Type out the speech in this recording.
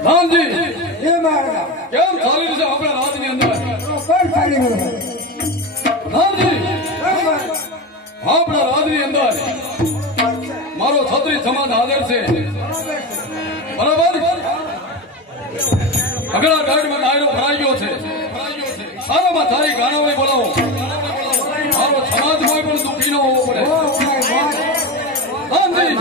રામજી એ મારા કેમ ચાલી છે આપણા રાજની અંદર કોણ ચાલી રહ્યું રામજી આપણા રાજની અંદર મારો છત્રી સમાજ હાજર છે બરાબર અગલા ગાડીમાં દાયરો ભરાઈ ગયો છે સારામાં સારી ગાણાવણી બોલાવો મારો સમાજ કોઈ પણ દુઃખી ન હોવો પડે રામજી